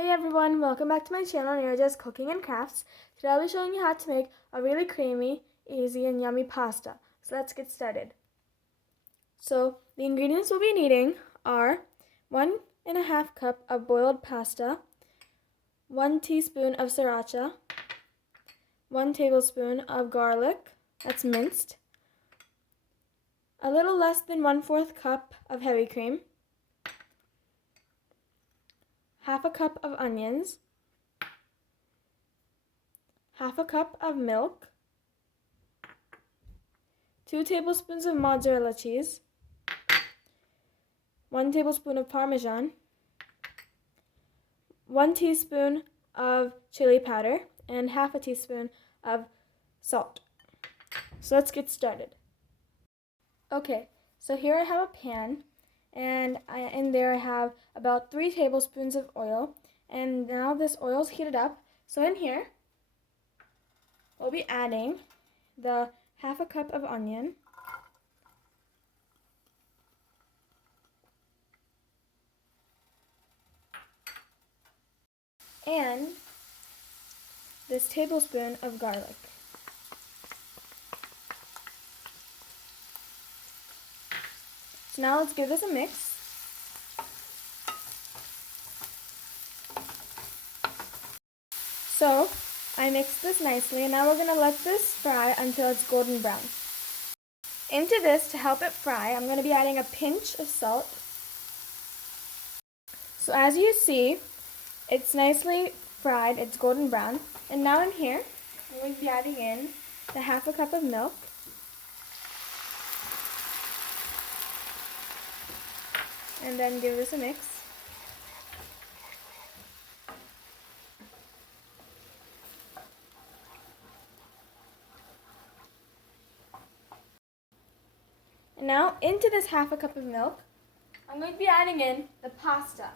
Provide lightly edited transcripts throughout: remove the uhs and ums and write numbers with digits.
Hey everyone, welcome back to my channel, Neeraja's Cooking and Crafts. Today I'll be showing you how to make a really creamy, easy, and yummy pasta. So let's get started. So the ingredients we'll be needing are 1.5 cup of boiled pasta, 1 teaspoon of sriracha, 1 tablespoon of garlic, that's minced, a little less than 1/4 cup of heavy cream, half a cup of onions, half a cup of milk, 2 tablespoons of mozzarella cheese, 1 tablespoon of Parmesan, 1 teaspoon of chili powder, and half a teaspoon of salt. So let's get started. Okay, so here I have a pan, and in there I have about 3 tablespoons of oil, and now this oil is heated up. So in here, we'll be adding the half a cup of onion, and this tablespoon of garlic. So now let's give this a mix. So I mixed this nicely, and now we're going to let this fry until it's golden brown. Into this, to help it fry, I'm going to be adding a pinch of salt. So as you see, it's nicely fried, it's golden brown. And now in here, I'm going to be adding in the half a cup of milk, and then give this a mix. And now into this half a cup of milk, I'm going to be adding in the pasta.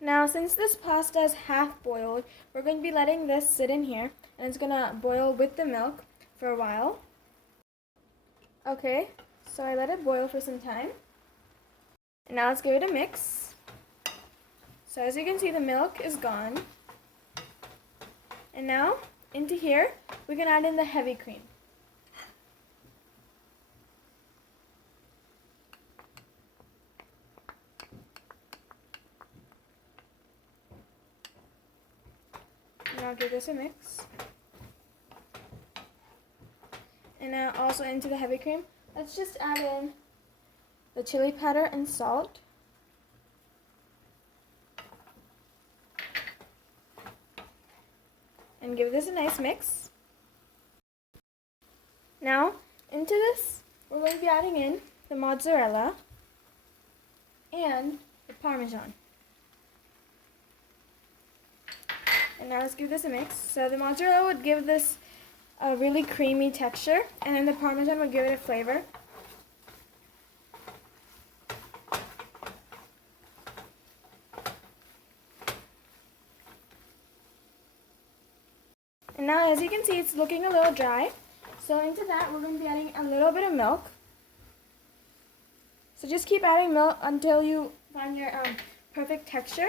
Now, since this pasta is half boiled, we're going to be letting this sit in here, and it's going to boil with the milk for a while. Okay, so I let it boil for some time. And now let's give it a mix. So as you can see, the milk is gone. And now, into here, we can add in the heavy cream. Now give this a mix. And now also into the heavy cream, let's just add in the chili powder and salt. And give this a nice mix. Now, into this, we're going to be adding in the mozzarella and the Parmesan. And now let's give this a mix. So the mozzarella would give this a really creamy texture, and then the Parmesan would give it a flavor. And now, as you can see, it's looking a little dry. So into that, we're going to be adding a little bit of milk. So just keep adding milk until you find your perfect texture,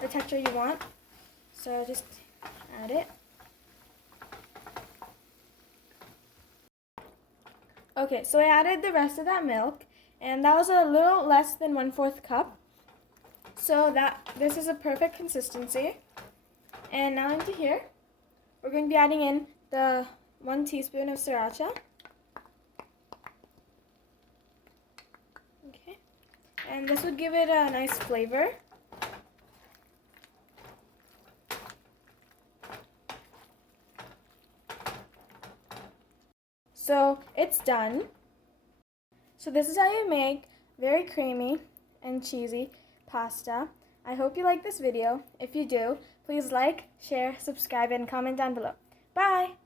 the texture you want. So just add it. Okay, so I added the rest of that milk, and that was a little less than 1/4 cup. So this is a perfect consistency. And now into here, we're going to be adding in the 1 teaspoon of sriracha. Okay, and this would give it a nice flavor. So it's done. So this is how you make very creamy and cheesy pasta. I hope you like this video. If you do, please like, share, subscribe, and comment down below. Bye!